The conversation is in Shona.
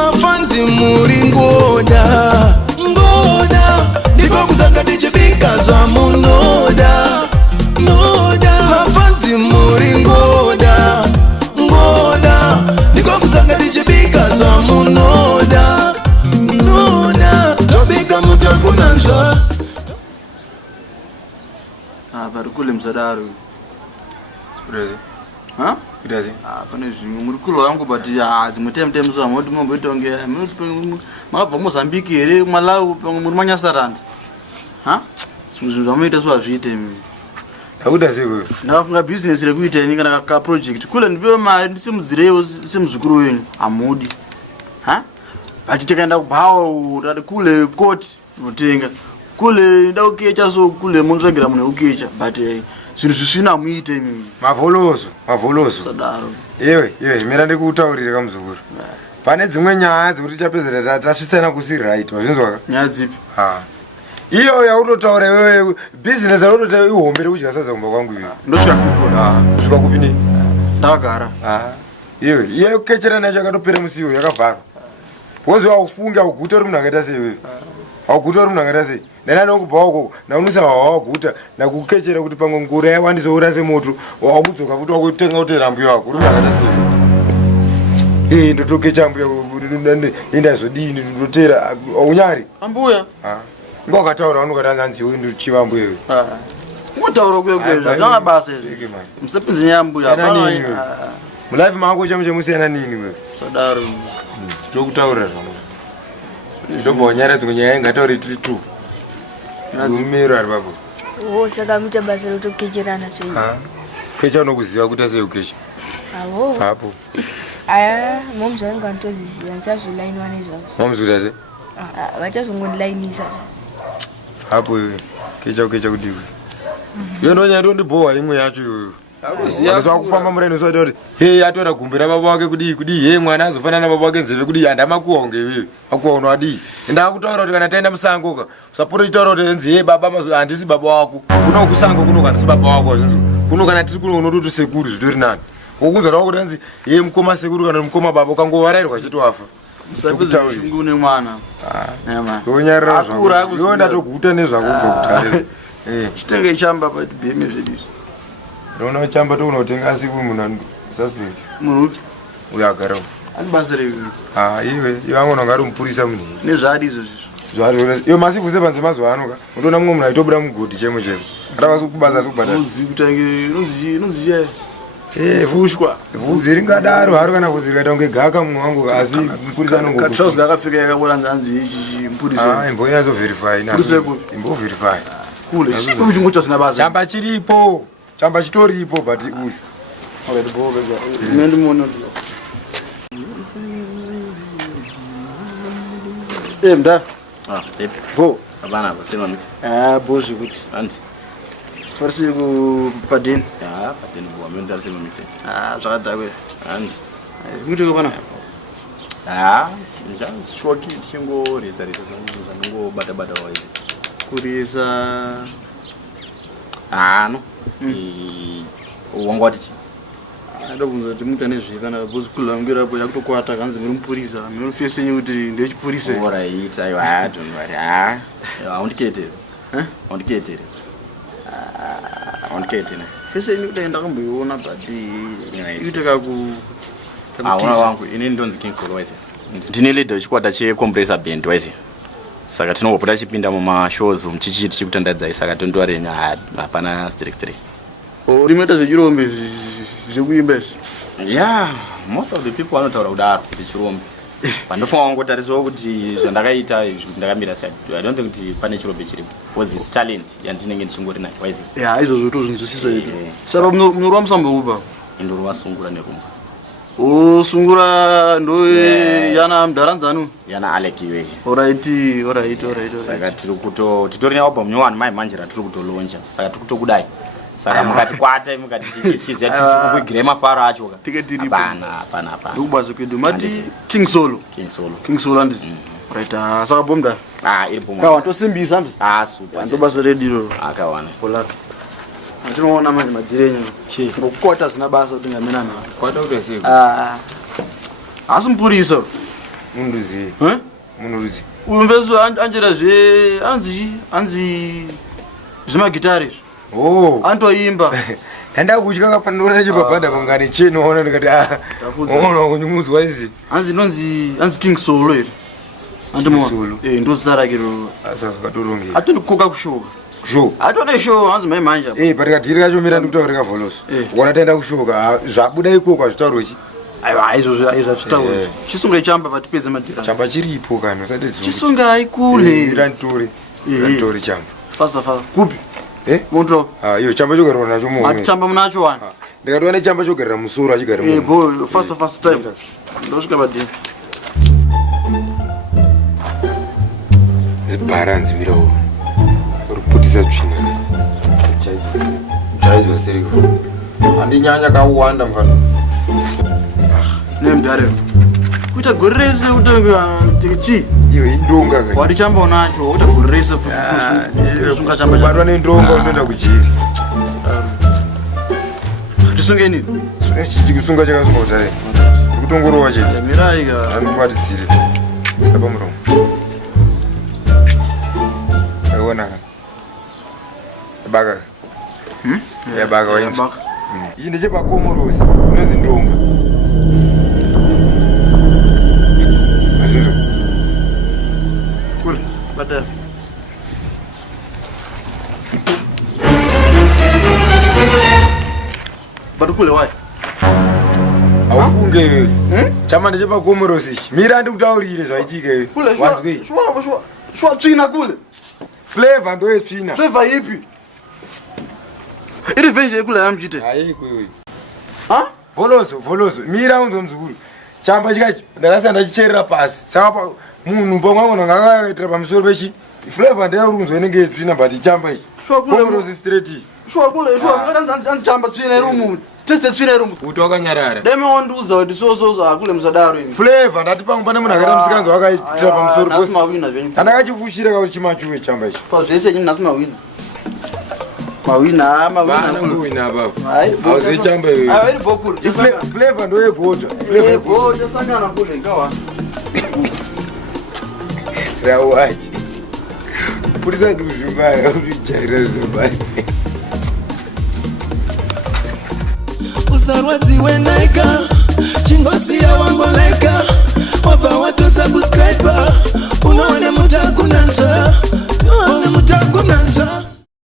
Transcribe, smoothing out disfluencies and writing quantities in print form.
mafanzi muri ngoda ndiko kusanga tichibika zva munoda mafanzi muri ngoda ndiko kusanga tichibika zva munoda tobika mutakunanzva vari kule msadaro Kudasi? ha Kudasi? pane zvimwe muri kule wangu but dzimwe time so amoti momboita kunge makabva Mozambique here Malawi pamwe muri Manyasaranda ha zvimwe zvamuita so azviite mimi Akudasi wewe ndakafunga business rekuita ini kana ka project kule ndipewe mari ndisimudzirewo semuzukuru wenyu amudi ha achitikaenda kubhawo tati kule court utenga kule ndaukecha so kule munzvagira munhu ukecha but zvinhu zvisina muite mimi mavoloso sadaro yewe mira ndikutaurira kamuzukuru pane dzimwe nyaya dzekuti chapezera tasvitsana kusi right wazvinzwa nyaya dzipi iyo yautotaura wewe business yautotaura ihombe rekudya sadza kumba kwangu iwe ndosvika kuko kusvika kupi ne ndakagara yewe iye kukechera nacho yakatopera musiwo yakavharwa wozi waufunga uguta uri munhu akaita sei wewe auguta uri munhu akaita sei nana nokubva uko naunusa wawaguta nakukechera kuti pamwe ngura yawandizoura semoto wakudzoka futi wakutenga kutera mbuya wako uri munhu akaita sei ndotokecha mbuya indazodini ndotera unyari ambuya nga wakataura unokatanza nziwe ndochiva mbuya wewe ngotaura kuyekwezva zvanga basa izvi musapinze nyaya mbuya mulife mako chamuche musiyana nini wewe sadaro ndokutaura zvamo ndobva wanyara dzimwe nyaya ingatauri tiri tu umero ari papo saka muita basa rotokecherana sei kecha unokuziva kuita sei ukecha apo aya momuzi anenge anitoziziva ndichazolainiwa nezvavo momuzi kuita sei vachazongondilainisa apo iwe kecha kudiwe iyo ndonyaya ndondibhohwa imwe yacho iyoyo kufamba muraini usaita kuti he atora gumbi rababa wake kudii he mwana azofanana baba wake nzeve kudii handamakuwa unge iwewe akuwa unwadii ndakutaura kuti kana taenda musango ka usapota itaura kuti enzi he baba handisi baba wako kuno kusango kuno handisi baba wako azvinzo kuno kana tiri kuno unototi sekuru zvitori nani wokunzwa rako kuti anzi he mukoma sekuru kana mukoma baba ukangowarairwa achitowafa musapezeshungu nemwana onyarira zvako iwe ndatoguta nezvako kubva kutare chitenge chamba patibheme zvedu Rona chamba to unotenga asi munhu suspect. Munhu uya agara. Ani basa rewe. Iwe angona ngari mupurisa munhu. Nezvadi izvo. Zvaro. Iyo masifu sebanze mazuva ano ka. Ndona mumwe munhu aitobuda mugodi chemo. Rava kubasa kubata. Uzi kutange inonzi fushwa. Vudzi ringadaro haro kana vudzi rikaita kunge gaka munhu wangu asi mupurisa anongo. Katrausi akapfeka yakabona nzanzi ichi mupurisa. Imbonya zo verify na. Imbo verify. Kule. Chiko chungucha sina basa. Chamba chiripo. Chamba chitoripo but ushu. Alright, bo bega. Mendi mona. Mda. Baby. Bo. Abana basema misi. Bo zvikuti. Anti. Farisi ku padeni. Padeni bo amene ndasema misi. Zvakadakwe. Anti. Zvikuti kopana. Njanzichoki chingo resa zvanongo bata waidi. Kurisa no. Wangwati chi. Ndobunza kuti muta nezvikana bozi kulangira po yakutokwata kanzi muri mupurisa muri fese nyuti ndechipurisa alright aiwa don't worry undikete undikete fese nyuti ndakamboiona but iteka ku aona wangu ine ndonzi King Solo wese ndine leader wechikwata checompressor band wese saka tinongopota chipinda mumashows muchichiti chikutandadzai saka tondorenya hapana strict 3 rimeta zvechirombe zvekuimba izvi most of the people vanotaura kudaro zvechirombe pandofunga wangotariswa kuti zvandakaita ndakamira side I don't think kuti pane chirombe chiripo because it's talent yandinenge ndichingori nayo wise izvozvo tozvinzwisisa ito saka munorwa musambo indorwa sungura nerumba sungura ndo yana mdaranzanu yana Alec iwe alright saka titori nealbum nyowani mai manje ratiri kutolonja saka tiri kutokudai saka mukati kwata mukati tichisiza tisikukwigire mafaro acho ka tiketiripo hapana ndikubaza kwedu mati King Solo andi right saka bomda iri bomda kawa tosimbisa ndi super ndobasa rediro akawana polaka atinoona manje madirenyo ngokukota zina basa kuti ngamenana kwata kuti sei asi mpurisa Munduzi. Munduzi. Umvezo anjera zve anzi zvemagitari. Oh. Antoimba. Handa kuchika kapanora nechipabhadha pangani cheno ona ndikati ona kunyumudzwa izi. Anzi King Solo ere. Andimo. Ndo zita rake ro. Asa katorongera. Atoni kukoka kushoka. Kushoka. Atone show anzi mai manja. Patikadhiri kacho mira ndikutaura kavholoso. Wanatenda kushoka zvabuda ikoko azvitauro chi. Aiwa izvo zvitaura. Chisunga ichamba patipedza madhira. Chamba chiripo kana usati dzungu. Chisunga ikule. Irantore. Irantore chamba. Fasta. Kupi? Montro. Iyo chamba chogarwa nacho munhu. Ati chamba munacho wana. Ndikatona chamba chogarira musoro achigara munhu. Boy, fast time. Ndosvika padini. Zibaranzi mirawo. Uriputisa tsvina. Chaizwa seriko. Andinyanya kauwanda mfana. Nemdare. Kuita gorese utanga tichi. Iyo indonga kai. Wadi chamba unacho, kuita gorese futhi. Kusunga chamba. Batwa nendonga unoenda kujiri. Tisunge nini? Kusunga chakasunga utare. Kutongorowa chete. Mirai ka. Andikubatitsire. Sapa muromo. Aiona ka. Baka. Ya baka wainzi. Ichi ndechepakomorosi unonzi ndonga. Azvinzo. Kule, badala. Bado kule wai. Aufunge wewe. Chama ndechepakomorosi ichi. Mira ndikutaurire zvaitika iwe. Kule shwa tsvina kule. Flavor ndo yetsvina. Flavor ipi? Iri venje ekule yamjite. Ayiko iwe. Ha? Voloso. Mira unzomzukuru. Chamba chikachi ndakasanda chicherera pasi. Saka munhu pamwe ngakaitira pamusoro pechi. Flavor ndeyaurunzwa inenge yetsvina but chamba ichi. Shwa kule Komorosi straight. Shwa ngati chamba tsvina irumu. Teste tsvina irumu. Kuti wakanyarara. Deme wanduza kuti so akule musadaro ini. Flavor ndati pangu pane munhu akaita musikanzo wakaitira pamusoro posi. Nasima zvenyu. Andakachifushira kuti chimachuwe chamba ichi. Pa zvese nyini nasima wina. Mawina. Kuwina apapo. Hayi, auzochamba iwe. Hayi, bokulu. Flavor ndo yegota. Bota sangana kule ngawa. Rawachi. Purisa nduzvimaya uchijaira zvinobaya. Usarwadziwe naika chingosiya wangolaika wabva watosa kuscribe unoone mutakuna nzva